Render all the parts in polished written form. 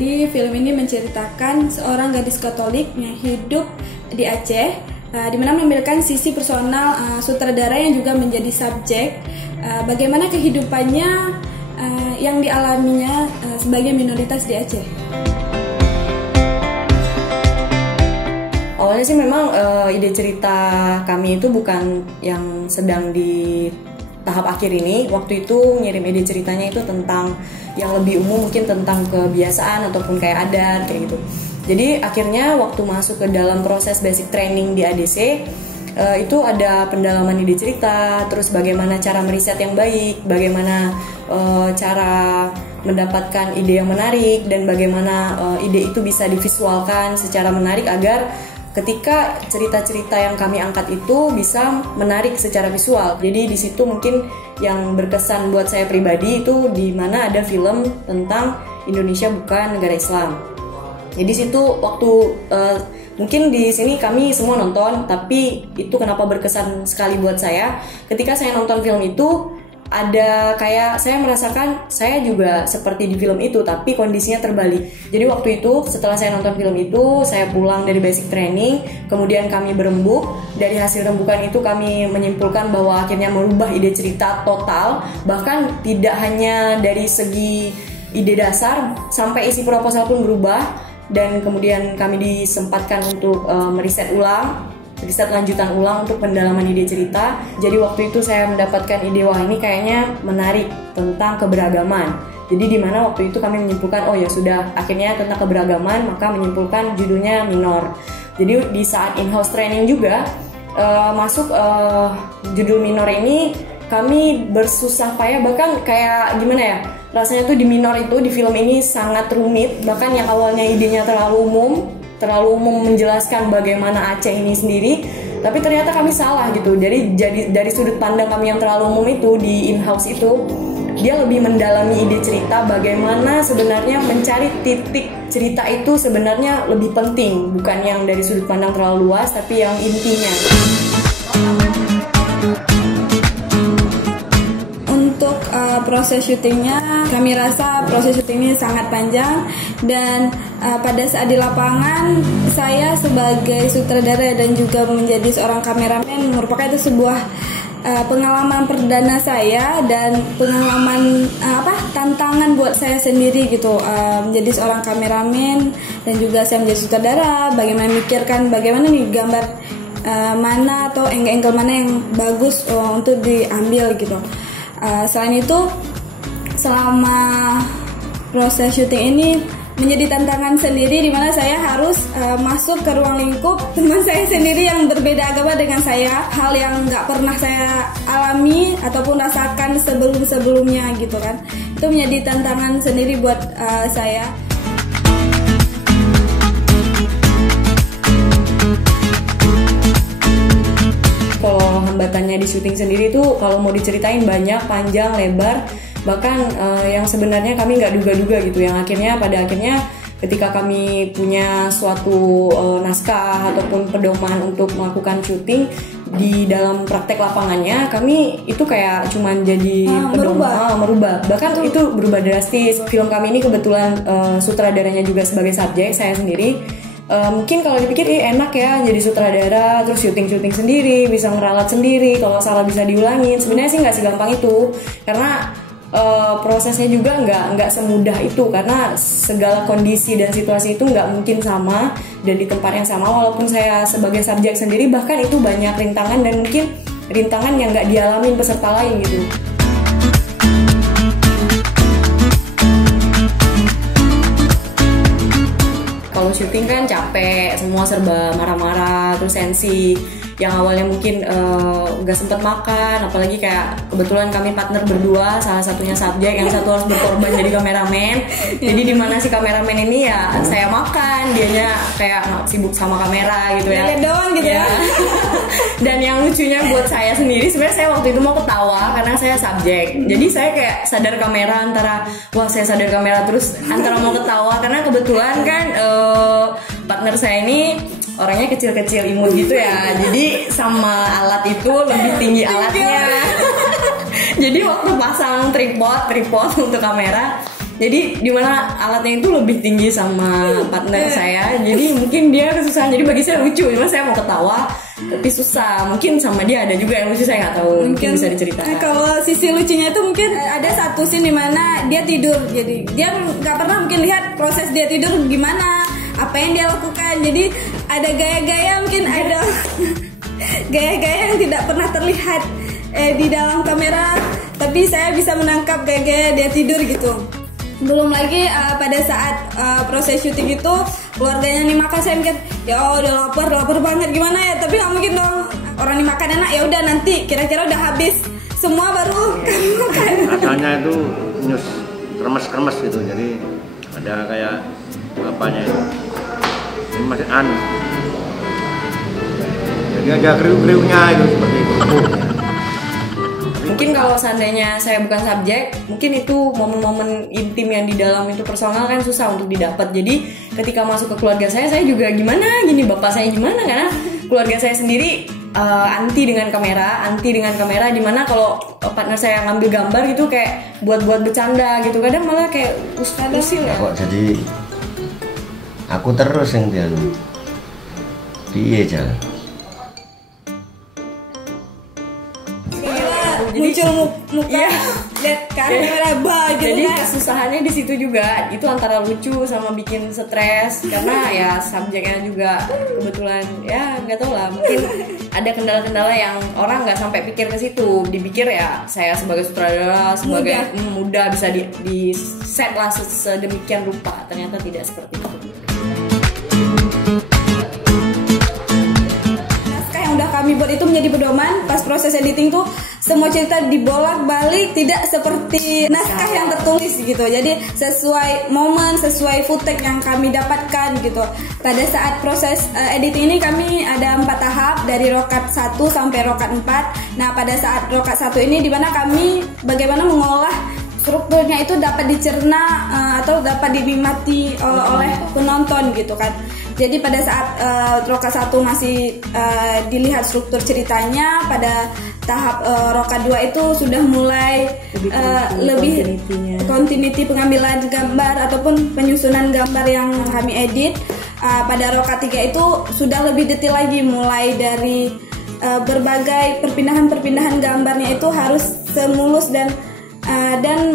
Jadi film ini menceritakan seorang gadis Katolik yang hidup di Aceh, di mana menampilkan sisi personal sutradara yang juga menjadi subjek bagaimana kehidupannya yang dialaminya sebagai minoritas di Aceh. Awalnya sih memang ide cerita kami itu bukan yang sedang di tahap akhir ini. Waktu itu ngirim ide ceritanya itu tentang yang lebih umum, mungkin tentang kebiasaan ataupun kayak adat kayak gitu. Jadi akhirnya waktu masuk ke dalam proses basic training di ADC itu ada pendalaman ide cerita, terus bagaimana cara meriset yang baik, bagaimana cara mendapatkan ide yang menarik, dan bagaimana ide itu bisa divisualkan secara menarik agar ketika cerita-cerita yang kami angkat itu bisa menarik secara visual. Jadi di situ mungkin yang berkesan buat saya pribadi itu di mana ada film tentang Indonesia bukan negara Islam. Jadi situ waktu mungkin di sini kami semua nonton, tapi itu kenapa berkesan sekali buat saya? Ketika saya nonton film itu ada kayak saya merasakan saya juga seperti di film itu, tapi kondisinya terbalik. Jadi waktu itu setelah saya nonton film itu, saya pulang dari basic training, kemudian kami berembuk. Dari hasil rembukan itu kami menyimpulkan bahwa akhirnya merubah ide cerita total, bahkan tidak hanya dari segi ide dasar, sampai isi proposal pun berubah. Dan kemudian kami disempatkan untuk meriset lanjutan ulang untuk pendalaman ide cerita. Jadi waktu itu saya mendapatkan ide, wah ini kayaknya menarik tentang keberagaman. Jadi di mana waktu itu kami menyimpulkan, oh ya sudah, akhirnya tentang keberagaman, maka menyimpulkan judulnya minor. Jadi di saat in-house training juga masuk judul minor ini, kami bersusah payah, bahkan kayak gimana ya, rasanya tuh di minor itu di film ini sangat rumit. Bahkan yang awalnya idenya terlalu umum menjelaskan bagaimana Aceh ini sendiri, tapi ternyata kami salah gitu. Jadi dari sudut pandang kami yang terlalu umum itu di in-house itu, dia lebih mendalami ide cerita, bagaimana sebenarnya mencari titik cerita itu sebenarnya lebih penting, bukan yang dari sudut pandang terlalu luas, tapi yang intinya. Untuk proses syutingnya, kami rasa proses syuting ini sangat panjang, dan pada saat di lapangan saya sebagai sutradara dan juga menjadi seorang kameramen merupakan itu sebuah pengalaman perdana saya dan pengalaman tantangan buat saya sendiri gitu, menjadi seorang kameramen dan juga saya menjadi sutradara. Bagaimana mikirkan bagaimana nih gambar mana atau angle mana yang bagus untuk diambil gitu. Selain itu, selama proses syuting ini menjadi tantangan sendiri, di mana saya harus masuk ke ruang lingkup teman saya sendiri yang berbeda agama dengan saya, hal yang nggak pernah saya alami ataupun rasakan sebelum-sebelumnya gitu kan. Itu menjadi tantangan sendiri buat saya. Kalau hambatannya di syuting sendiri tuh kalau mau diceritain banyak, panjang, lebar, bahkan yang sebenarnya kami nggak duga-duga gitu, yang pada akhirnya ketika kami punya suatu naskah ataupun pedoman untuk melakukan syuting, di dalam praktek lapangannya kami itu kayak cuman jadi merubah, bahkan itu berubah drastis. Film kami ini kebetulan sutradaranya juga sebagai subjek, saya sendiri. Mungkin kalau dipikir enak ya jadi sutradara, terus syuting sendiri, bisa ngeralat sendiri, kalau salah bisa diulangin. Sebenarnya sih nggak segampang itu, karena prosesnya juga nggak semudah itu, karena segala kondisi dan situasi itu nggak mungkin sama dan di tempat yang sama. Walaupun saya sebagai subjek sendiri, bahkan itu banyak rintangan dan mungkin rintangan yang nggak dialamin peserta lain gitu. Kalau syuting kan capek, semua serba marah-marah, terus sensi. Yang awalnya mungkin nggak sempet makan, apalagi kayak kebetulan kami partner berdua, salah satunya subjek, yang satu harus berkorban jadi kameramen. Jadi di mana si kameramen ini ya saya makan, dianya kayak sibuk sama kamera gitu ya. Lihat doang gitu ya. Dan yang lucunya buat saya sendiri, sebenarnya saya waktu itu mau ketawa karena saya subjek. Jadi saya kayak sadar kamera saya sadar kamera terus antara mau ketawa karena kebetulan kan partner saya ini orangnya kecil-kecil imut gitu ya, jadi sama alat itu lebih tinggi alatnya. Jadi waktu pasang tripod untuk kamera, Jadi dimana alatnya itu lebih tinggi sama partner saya, jadi mungkin dia kesusahan. Jadi bagi saya lucu, cuma saya mau ketawa tapi susah. Mungkin sama dia ada juga yang lucu, saya nggak tahu. Mungkin bisa diceritakan. Kalau sisi lucunya itu mungkin ada satu scene dimana dia tidur, jadi dia nggak pernah mungkin lihat proses dia tidur gimana, apa yang dia lakukan. Jadi ada gaya-gaya, mungkin ada gaya-gaya yang tidak pernah terlihat di dalam kamera, tapi saya bisa menangkap gaya-gaya dia tidur gitu. Belum lagi pada saat proses syuting itu keluarganya nih makan, saya mikir ya udah lapar banget gimana ya, tapi nggak mungkin dong orang nih makan enak, ya udah nanti kira-kira udah habis semua baru kami makan. Rasanya itu nyus kremes gitu, jadi ada kayak apanya itu, ini masih jadi ada kriuk-kriuknya itu seperti itu. Mungkin kalau seandainya saya bukan subjek, mungkin itu momen-momen intim yang di dalam itu personal kan susah untuk didapat. Jadi ketika masuk ke keluarga saya juga gimana gini, bapak saya gimana, karena keluarga saya sendiri anti dengan kamera, dimana kalau partner saya ngambil gambar gitu kayak buat bercanda gitu, kadang malah kayak usil ya. Kok jadi aku terus yang dia piye jalan. Muncul muka, iya. lihat kamera gitu. Jadi kesusahannya di situ juga, itu antara lucu sama bikin stres, karena ya subjeknya juga kebetulan ya nggak tahu lah, mungkin ada kendala-kendala yang orang nggak sampai pikir ke situ. Dipikir ya saya sebagai sutradara sebagai mudah bisa di set lah sedemikian rupa, ternyata tidak seperti itu. Naskah yang udah kami buat itu menjadi pedoman. Pas proses editing tuh semua cerita dibolak-balik, tidak seperti naskah yang tertulis gitu. Jadi sesuai momen, sesuai footage yang kami dapatkan gitu. Pada saat proses editing ini kami ada 4 tahap, dari rokat 1 sampai rokat 4. Nah pada saat rokat 1 ini dimana kami bagaimana mengolah strukturnya itu dapat dicerna atau dapat dinikmati oleh penonton gitu kan. Jadi pada saat rokat 1 masih dilihat struktur ceritanya, pada tahap rokat 2 itu sudah mulai lebih continuity pengambilan gambar ataupun penyusunan gambar yang kami edit. Pada rokat 3 itu sudah lebih detail lagi, mulai dari berbagai perpindahan gambarnya itu harus semulus dan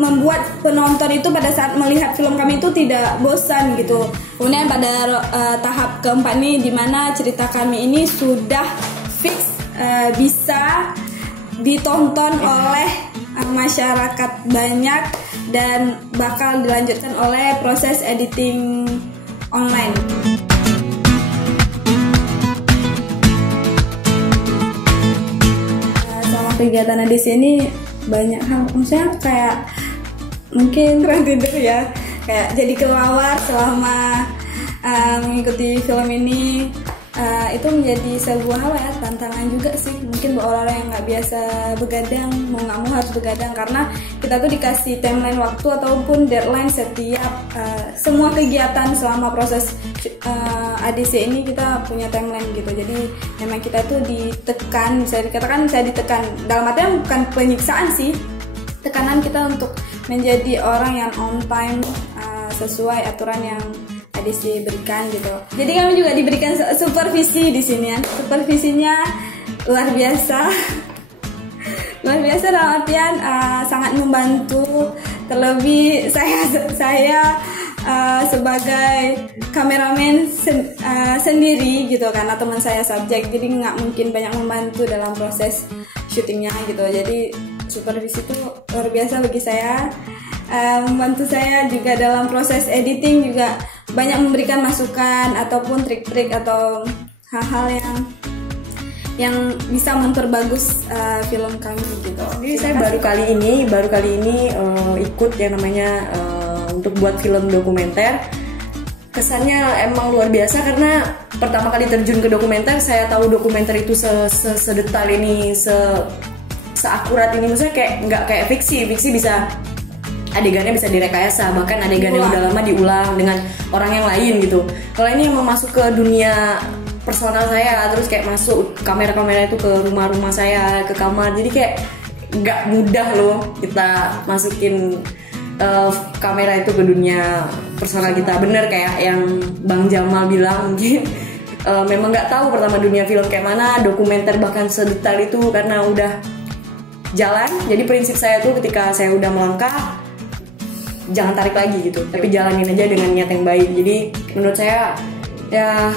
membuat penonton itu pada saat melihat film kami itu tidak bosan gitu. Kemudian pada tahap keempat nih, dimana cerita kami ini sudah fix bisa ditonton oleh masyarakat banyak dan bakal dilanjutkan oleh proses editing online. Sama kegiatan di sini banyak hal, maksudnya kayak mungkin kurang tidur ya, kayak jadi kelelawar selama mengikuti film ini. Itu menjadi sebuah hal ya, tantangan juga sih mungkin buat orang-orang yang nggak biasa begadang, mau nggak mau harus begadang, karena kita tuh dikasih timeline waktu ataupun deadline setiap semua kegiatan selama proses ADC ini. Kita punya timeline gitu, jadi memang kita tuh ditekan, bisa dikatakan saya ditekan dalam artian bukan penyiksaan sih, tekanan kita untuk menjadi orang yang on time sesuai aturan yang ADC berikan gitu. Jadi kami juga diberikan supervisi di sini ya. Supervisinya luar biasa. Luar biasa dalam artian sangat membantu. Terlebih saya sebagai kameramen sendiri gitu, karena teman saya subjek, jadi nggak mungkin banyak membantu dalam proses syutingnya gitu. Jadi supervisi itu luar biasa bagi saya. Membantu saya juga dalam proses editing, juga banyak memberikan masukan ataupun trik-trik atau hal-hal yang bisa memperbagus film kami gitu. Jadi saya baru kali ini ikut yang namanya untuk buat film dokumenter. Kesannya emang luar biasa, karena pertama kali terjun ke dokumenter, saya tahu dokumenter itu sedetail ini, seakurat ini. Maksudnya kayak nggak kayak fiksi bisa adegannya bisa direkayasa, bahkan adegan yang udah lama diulang dengan orang yang lain gitu. Kalau ini emang masuk ke dunia personal saya, terus kayak masuk kamera itu ke rumah-rumah saya, ke kamar, jadi kayak nggak mudah loh kita masukin kamera itu ke dunia personal kita. Bener kayak yang Bang Jamal bilang, mungkin memang nggak tahu pertama dunia film kayak mana, dokumenter bahkan sedetail itu karena udah jalan. Jadi prinsip saya tuh ketika saya udah melangkah, jangan tarik lagi gitu, tapi jalanin aja dengan niat yang baik. Jadi menurut saya ya